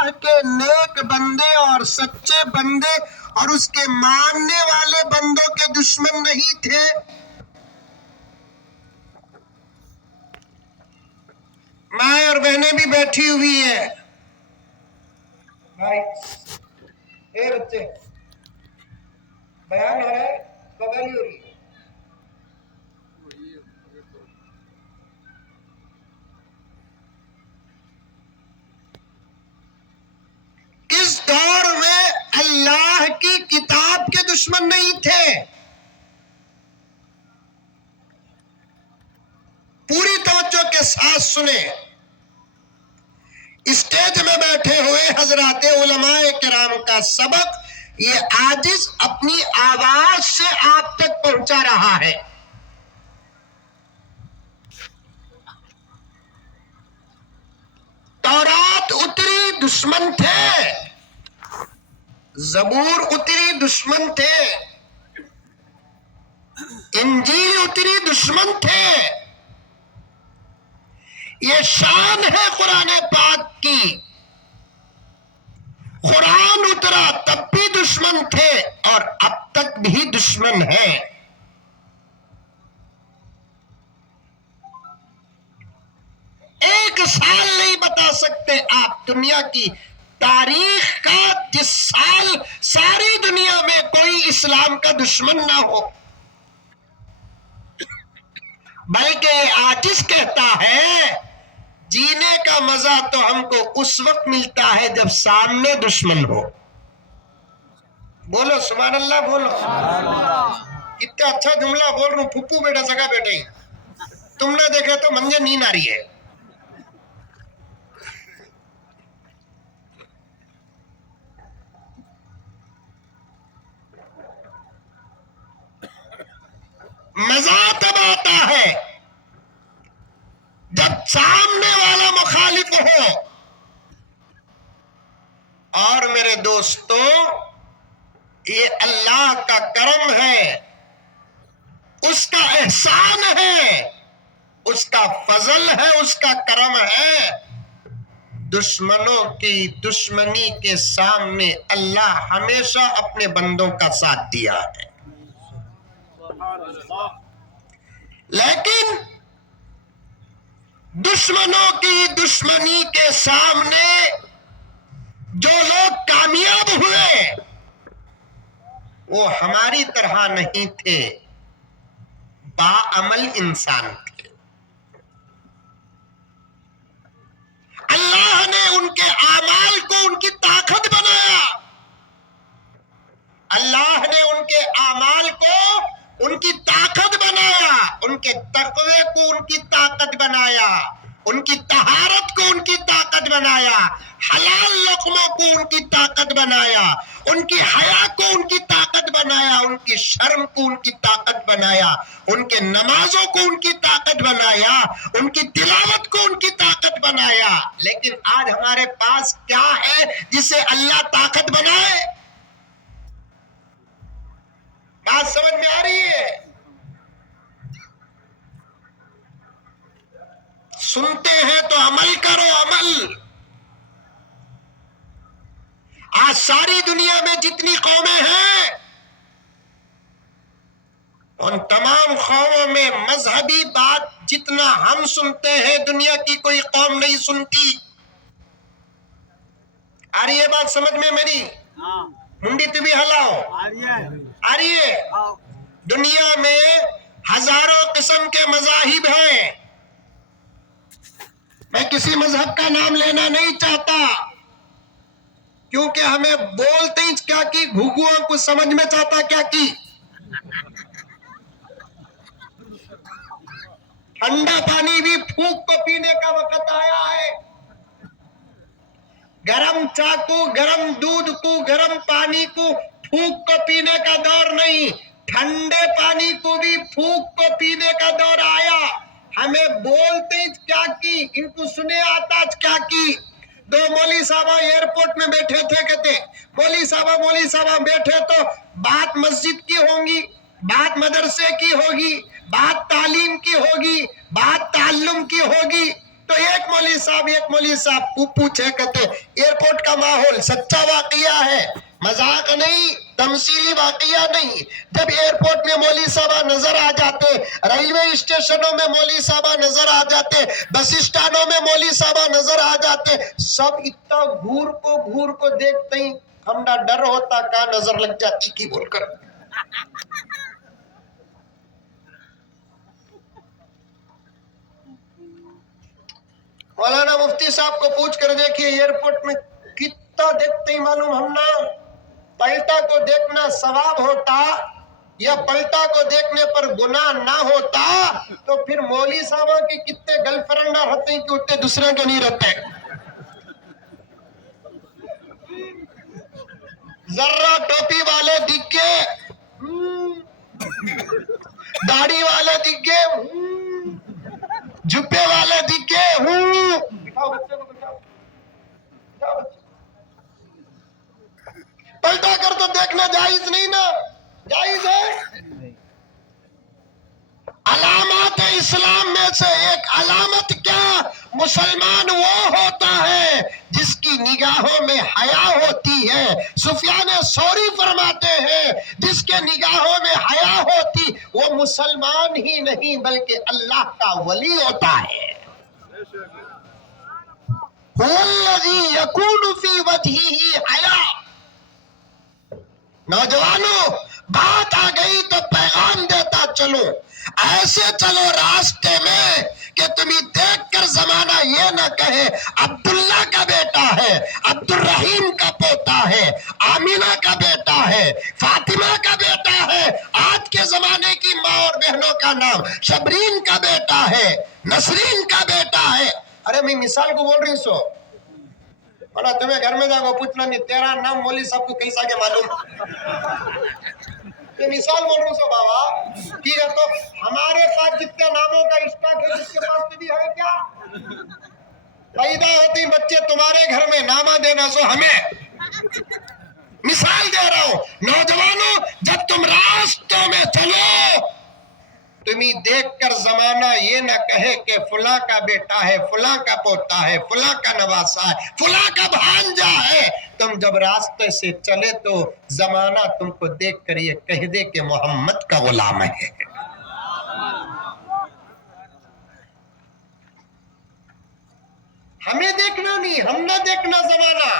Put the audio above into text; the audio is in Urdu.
اللہ کے نیک بندے اور سچے بندے اور اس کے ماننے والے بندوں کے دشمن نہیں تھے؟ مائیں اور بہنیں بھی بیٹھی ہوئی ہیں. بھائی اے بچے بیان ہو رہا ہے، بغل ہو رہی ہے. اس دور میں اللہ کی کتاب کے دشمن نہیں تھے. پوری توجہ کے ساتھ سنیں. اسٹیج میں بیٹھے ہوئے حضرات علماء کرام کا سبق یہ عاجز اپنی آواز سے آپ تک پہنچا رہا ہے. تورات اتری دشمن تھے، زبور اتری دشمن تھے، انجیل اتری دشمن تھے. یہ شان ہے قرآن پاک کی. قرآن اترا تب بھی دشمن تھے اور اب تک بھی دشمن ہیں. ایک سال نہیں بتا سکتے آپ دنیا کی تاریخ کا جس سال ساری دنیا میں کوئی اسلام کا دشمن نہ ہو. بلکہ عاجز کہتا ہے جینے کا مزہ تو ہم کو اس وقت ملتا ہے جب سامنے دشمن ہو. بولو سبحان اللہ، بولو کتنا اچھا جملہ بول رہا ہوں. پھپھو بیٹا سگا بیٹے ہی تم نہ دیکھے تو مجھے نیند آ رہی ہے. مزہ تب آتا ہے جب سامنے والا مخالف ہو. اور میرے دوستو یہ اللہ کا کرم ہے، اس کا احسان ہے، اس کا فضل ہے، اس کا کرم ہے. دشمنوں کی دشمنی کے سامنے اللہ ہمیشہ اپنے بندوں کا ساتھ دیا ہے. لیکن دشمنوں کی دشمنی کے سامنے جو لوگ کامیاب ہوئے وہ ہماری طرح نہیں تھے، باعمل انسان تھے. اللہ نے ان کے اعمال کو ان کی طاقت بنایا. اللہ نے ان کے اعمال کو ان کی طاقت بنایا، ان کے تقوی کو ان کی طاقت بنایا، ان کی طہارت کو ان کی طاقت بنایا، حلال لقموں کو ان کی طاقت بنایا، ان کی حیا کو ان کی طاقت بنایا، ان کی شرم کو ان کی طاقت بنایا، ان کے نمازوں کو ان کی طاقت بنایا، ان کی تلاوت کو ان کی طاقت بنایا. لیکن آج ہمارے پاس کیا ہے جسے اللہ طاقت بنائے؟ بات سمجھ میں آ رہی ہے؟ سنتے ہیں تو عمل کرو، عمل. آج ساری دنیا میں جتنی قومیں ہیں ان تمام قوموں میں مذہبی بات جتنا ہم سنتے ہیں دنیا کی کوئی قوم نہیں سنتی. آ رہی ہے بات سمجھ میں میری؟ منڈی تو بھی ہلاؤ. آ رہی ہے؟ دنیا میں ہزاروں قسم کے مذاہب ہیں. میں کسی مذہب کا نام لینا نہیں چاہتا کیونکہ ہمیں بولتے ہی کیا کی گھوگھواں کو سمجھ میں چاہتا کیا کی. ٹھنڈا پانی بھی پھونک کو پینے کا وقت آیا ہے. گرم چاہ کو، گرم دودھ کو، گرم پانی کو پھونک کو پینے کا دور نہیں، ٹھنڈے پانی کو بھی پھونک کو پینے کا دور آیا. ہمیں بولتے ہی کیا کی، ان کو سنے آتا کیا کی. دو مولوی صاحب ایئرپورٹ میں بیٹھے تھے، کہتے مولوی صاحب بیٹھے تو بات مسجد کی ہوں گی، بات مدرسے کی ہوگی، بات تعلیم کی ہوگی، بات تعلم کی ہوگی. تو ایک مولوی صاحب پوچھے کہتے ایئرپورٹ کا ماحول سچا واقعہ ہے، مذاق نہیں، تمثیلی واقعہ نہیں. جب ایئرپورٹ میں مولوی صاحبہ نظر آ جاتے، ریلوے اسٹیشنوں میں مولوی صاحبہ نظر آ جاتے، بس اسٹانوں میں مولوی صاحبہ نظر آ جاتے، سب اتنا گھور کو دیکھتے ہی ہمارا ڈر ہوتا کہاں نظر لگ جاتی کی بول کر. مولانا مفتی صاحب کو پوچھ کر دیکھیے ایئرپورٹ میں کتنا دیکھتے ہی معلوم ہم نا پلٹا کو دیکھنا ثواب ہوتا یا پلٹا کو دیکھنے پر گناہ نہ ہوتا تو پھر مولوی صاحبہ کے کتنے گرل فرینڈ رہتے ہیں کہ اتنے دوسرے کے نہیں رہتے. ذرا ٹوپی والے دکھ گئے، داڑھی والے دکھ گئے، جبے والے دکھ گئے، پلٹا کر تو دیکھنا جائز نہیں نا، جائز ہے. علامات اسلام میں سے ایک علامت کیا؟ مسلمان وہ ہوتا ہے جس کی نگاہوں میں حیا ہوتی ہے. سفیان ثوری فرماتے ہیں جس کے نگاہوں میں حیا ہوتی وہ مسلمان ہی نہیں بلکہ اللہ کا ولی ہوتا ہے. هو الذی یکون فی وجہہ حیا. نوجوانوں بات آ گئی تو پیغام دیتا چلو، ایسے چلو راستے میں کہ تمہیں دیکھ کر زمانہ یہ نہ کہے عبداللہ کا بیٹا ہے، عبد الرحیم کا پوتا ہے، آمینہ کا بیٹا ہے، فاطمہ کا بیٹا ہے. آج کے زمانے کی ماں اور بہنوں کا نام شبرین کا بیٹا ہے، نسرین کا بیٹا ہے. ارے میں مثال کو بول رہی سو بڑا تمہیں گھر میں جا کو پوچھنا نہیں تیرا نام مولوی صاحب کو کیسا کے معلوم. میں مثال بول رہا ہوں سو بابا. ٹھیک ہے تو ہمارے پاس جتنے ناموں کا اسٹاک ہے جس کے پاس بھی ہے کیا؟ پیدا ہوتے بچے تمہارے گھر میں نامہ دینا سو ہمیں. مثال دے رہا ہوں نوجوانوں جب تم راستوں میں چلو تمہیں دیکھ کر زمانہ یہ نہ کہے کہ فلاں کا بیٹا ہے، فلاں کا پوتا ہے، فلاں کا نواسا ہے، فلاں کا بھانجا ہے. تم جب راستے سے چلے تو زمانہ تم کو دیکھ کر یہ کہہ دے کہ محمد کا غلام ہے. ہمیں دیکھنا نہیں، ہم نہ دیکھنا زمانہ.